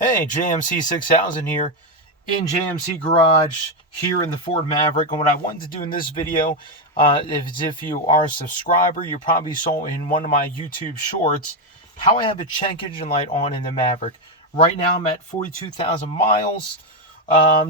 Hey, JMC 6000 here in JMC Garage here in the Ford Maverick. And what I wanted to do in this video is, if you are a subscriber, you probably saw in one of my YouTube shorts how I have a check engine light on in the Maverick. Right now I'm at 42,000 miles.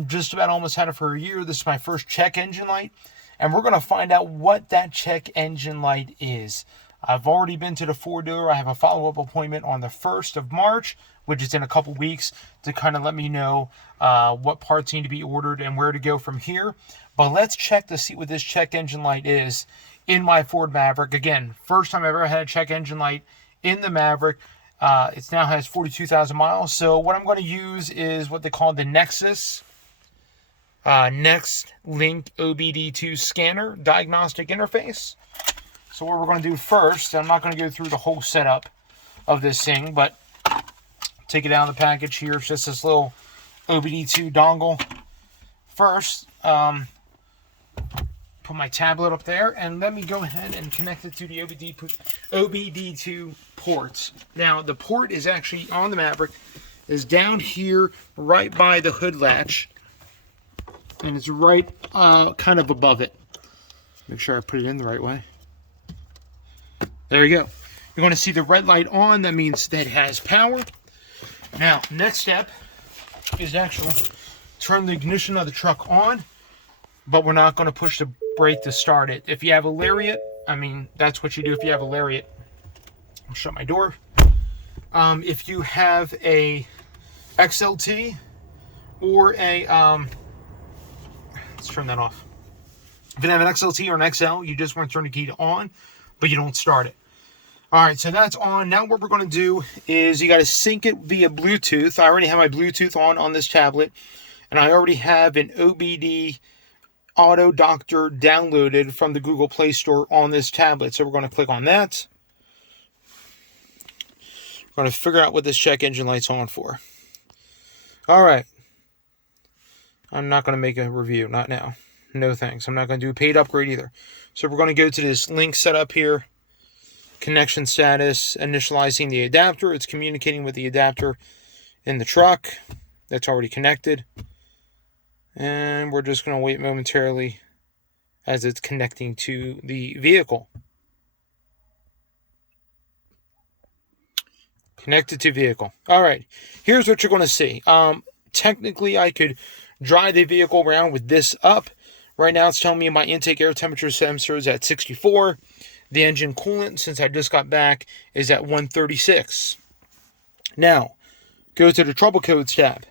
Just about almost had it for a year. This is my first check engine light. And we're going to find out what that check engine light is. I've already been to the Ford dealer. I have a follow-up appointment on the 1st of March, which is in a couple weeks, to kind of let me know what parts need to be ordered and where to go from here. But let's check to see what this check engine light is in my Ford Maverick. Again, first time I've ever had a check engine light in the Maverick. It now has 42,000 miles. So what I'm going to use is what they call the Nexus Next Link OBD2 scanner diagnostic interface. So what we're going to do first, I'm not going to go through the whole setup of this thing, but take it out of the package here. It's just this little OBD2 dongle. First, put my tablet up there, and let me go ahead and connect it to the OBD2 ports. Now, the port is actually on the Maverick, is down here right by the hood latch, and it's right kind of above it. Make sure I put it in the right way. There you go. You're going to see the red light on. That means that it has power. Now, next step is actually turn the ignition of the truck on, but we're not going to push the brake to start it. If you have a Lariat, I mean, that's what you do if you have a Lariat. I'll shut my door. If you have a XLT or a, let's turn that off. If you have an XLT or an XL, you just want to turn the key to on, but you don't start it. All right, so that's on. Now what we're going to do is you got to sync it via Bluetooth. I already have my Bluetooth on this tablet, and I already have an OBD Auto Doctor downloaded from the Google Play Store on this tablet. So we're going to click on that. We're going to figure out what this check engine light's on for. All right. I'm not going to make a review, not now. No thanks. I'm not going to do a paid upgrade either. So we're going to go to this link setup here. Connection status, initializing the adapter. It's communicating with the adapter in the truck. That's already connected. And we're just going to wait momentarily as it's connecting to the vehicle. Connected to vehicle. All right. Here's what you're going to see. Technically, I could drive the vehicle around with this up. Right now, it's telling me my intake air temperature sensor is at 64. The engine coolant, since I just got back, is at 136. Now, go to the trouble codes tab.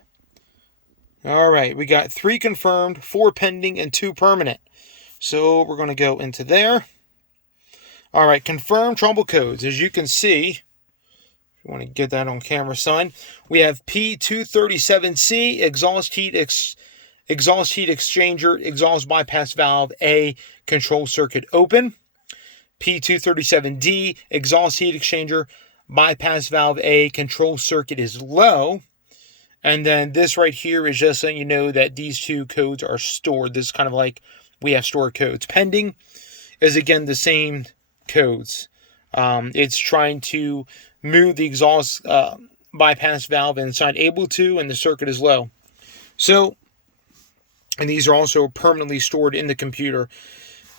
All right, we got 3 confirmed, 4 pending, and 2 permanent. So we're going to go into there. All right, confirm trouble codes. As you can see, if you want to get that on camera, son, we have P237C, exhaust heat exchanger, exhaust bypass valve A, control circuit open. P237D, exhaust heat exchanger, bypass valve A, control circuit is low. And then this right here is just letting you know that these 2 codes are stored. This is kind of like we have stored codes. Pending is, again, the same codes. It's trying to move the exhaust bypass valve inside, able to, and the circuit is low. So, and these are also permanently stored in the computer.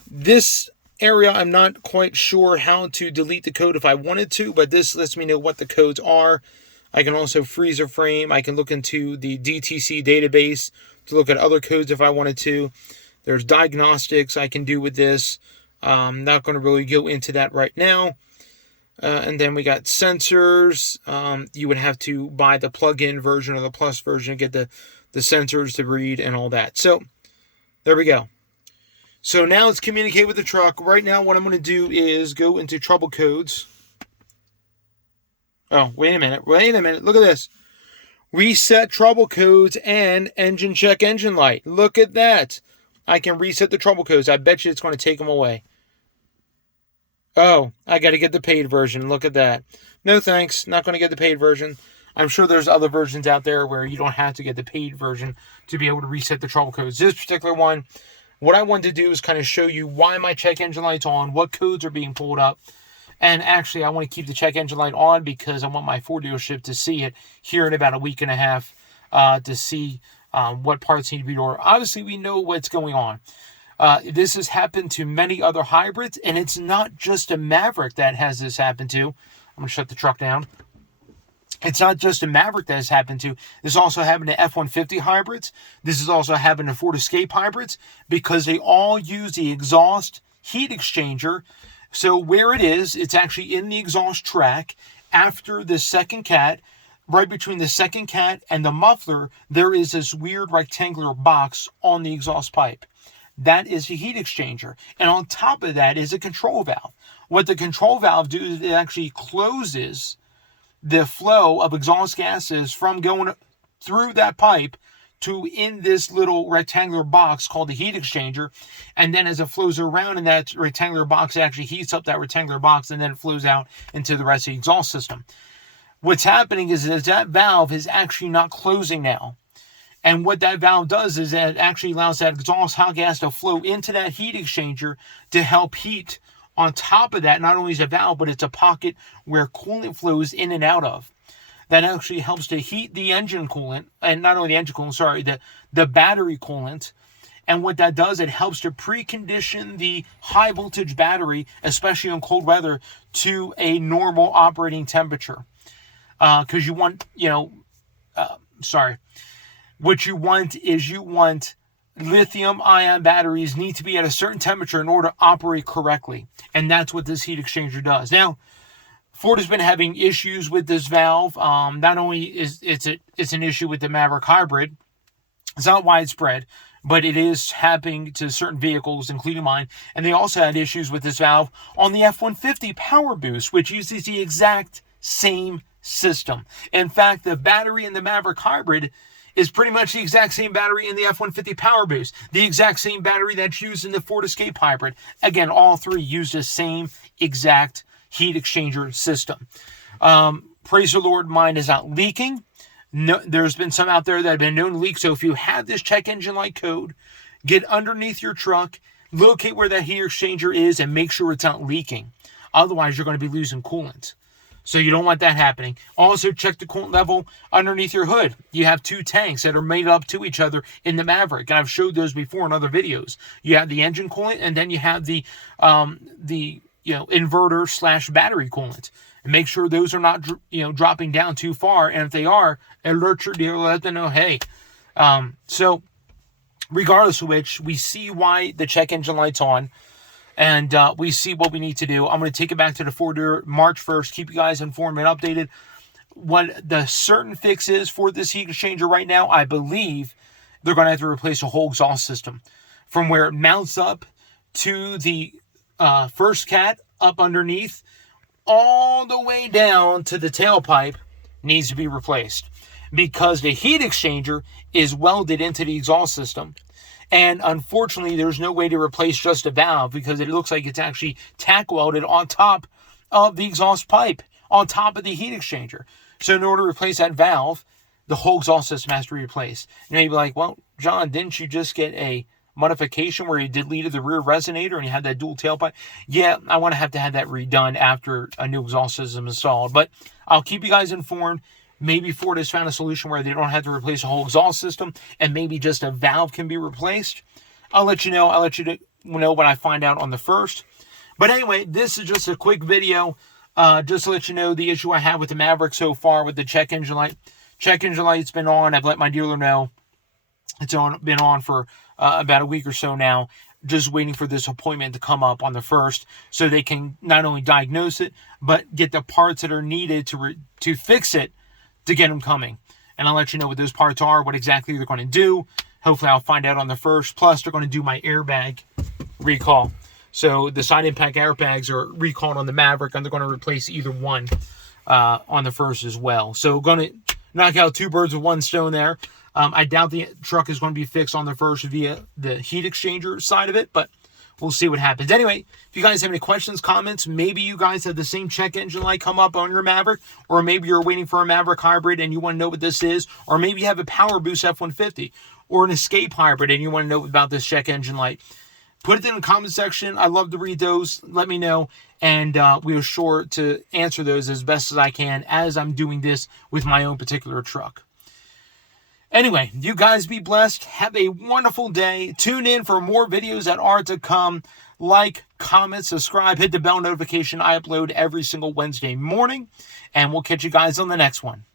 This area, I'm not quite sure how to delete the code if I wanted to, but this lets me know what the codes are. I can also freeze a frame. I can look into the DTC database to look at other codes if I wanted to. There's diagnostics I can do with this. I'm not going to really go into that right now. And then we got sensors. You would have to buy the plug-in version or the plus version to get the sensors to read and all that. So there we go. So now let's communicate with the truck. Right now, what I'm going to do is go into trouble codes. Oh, wait a minute. Look at this. Reset trouble codes and engine check engine light. Look at that. I can reset the trouble codes. I bet you it's going to take them away. Oh, I got to get the paid version. Look at that. No thanks. Not going to get the paid version. I'm sure there's other versions out there where you don't have to get the paid version to be able to reset the trouble codes. This particular one, what I wanted to do is kind of show you why my check engine light's on, what codes are being pulled up, And actually, I want to keep the check engine light on because I want my Ford dealership to see it here in about a week and a half to see what parts need to be ordered. Obviously, we know what's going on. This has happened to many other hybrids, and it's not just a Maverick that has this happen to. I'm going to shut the truck down. It's not just a Maverick that has happened to. This also happened to F-150 hybrids. This has also happened to Ford Escape hybrids because they all use the exhaust heat exchanger. So where it is, it's actually in the exhaust track after the second cat. Right between the second cat and the muffler, there is this weird rectangular box on the exhaust pipe. That is a heat exchanger. And on top of that is a control valve. What the control valve does is it actually closes the flow of exhaust gases from going through that pipe to in this little rectangular box called the heat exchanger. And then as it flows around in that rectangular box, it actually heats up that rectangular box and then it flows out into the rest of the exhaust system. What's happening is that valve is actually not closing now. And what that valve does is that it actually allows that exhaust hot gas to flow into that heat exchanger to help heat. On top of that, not only is a valve, but it's a pocket where coolant flows in and out of. That actually helps to heat the engine coolant, and not only the engine coolant, sorry, the battery coolant. And what that does, it helps to precondition the high voltage battery, especially in cold weather, to a normal operating temperature. Because you want, what you want is lithium-ion batteries need to be at a certain temperature in order to operate correctly. And that's what this heat exchanger does. Now, Ford has been having issues with this valve. Not only is it's an issue with the Maverick Hybrid, it's not widespread, but it is happening to certain vehicles, including mine. And they also had issues with this valve on the F-150 Power Boost, which uses the exact same system. In fact, the battery in the Maverick Hybrid is pretty much the exact same battery in the F-150 Power Boost, the exact same battery that's used in the Ford Escape Hybrid. Again, all three use the same exact heat exchanger system. Praise the Lord, mine is not leaking. No, there's been some out there that have been known to leak. So if you have this check engine light code, get underneath your truck, locate where that heat exchanger is, and make sure it's not leaking. Otherwise, you're going to be losing coolant. So you don't want that happening. Also, check the coolant level underneath your hood. You have two tanks that are made up to each other in the Maverick. And I've showed those before in other videos. You have the engine coolant, and then you have the inverter / battery coolant. And make sure those are not dropping down too far. And if they are, alert your dealer, let them know, hey. So regardless of which, we see why the check engine light's on. And we see what we need to do. I'm going to take it back to the Ford dealer March 1st. Keep you guys informed and updated. What the certain fix is for this heat exchanger right now, I believe they're going to have to replace the whole exhaust system. From where it mounts up to the first cat up underneath, all the way down to the tailpipe needs to be replaced. Because the heat exchanger is welded into the exhaust system. And unfortunately, there's no way to replace just a valve because it looks like it's actually tack welded on top of the exhaust pipe, on top of the heat exchanger. So in order to replace that valve, the whole exhaust system has to be replaced. And you'd be like, well, John, didn't you just get a modification where you deleted the rear resonator and you had that dual tailpipe? Yeah, I want to have that redone after a new exhaust system is installed. But I'll keep you guys informed. Maybe Ford has found a solution where they don't have to replace the whole exhaust system and maybe just a valve can be replaced. I'll let you know. I'll let you know when I find out on the 1st. But anyway, this is just a quick video just to let you know the issue I have with the Maverick so far with the check engine light. Check engine light's been on. I've let my dealer know. It's been on for about a week or so now. Just waiting for this appointment to come up on the 1st so they can not only diagnose it, but get the parts that are needed to fix it to get them coming. And I'll let you know what those parts are, what exactly they're going to do. Hopefully I'll find out on the 1st. Plus, they're going to do my airbag recall. So the side impact airbags are recalled on the Maverick, and they're going to replace either one on the 1st as well. So going to knock out two birds with one stone there. I doubt the truck is going to be fixed on the 1st via the heat exchanger side of it, but we'll see what happens. Anyway, if you guys have any questions, comments, maybe you guys have the same check engine light come up on your Maverick, or maybe you're waiting for a Maverick Hybrid and you want to know what this is, or maybe you have a Power Boost F-150 or an Escape Hybrid and you want to know about this check engine light, Put it in the comment section. I love to read those. Let me know. And we are sure to answer those as best as I can as I'm doing this with my own particular truck. Anyway, you guys be blessed. Have a wonderful day. Tune in for more videos that are to come. Like, comment, subscribe, hit the bell notification. I upload every single Wednesday morning. And we'll catch you guys on the next one.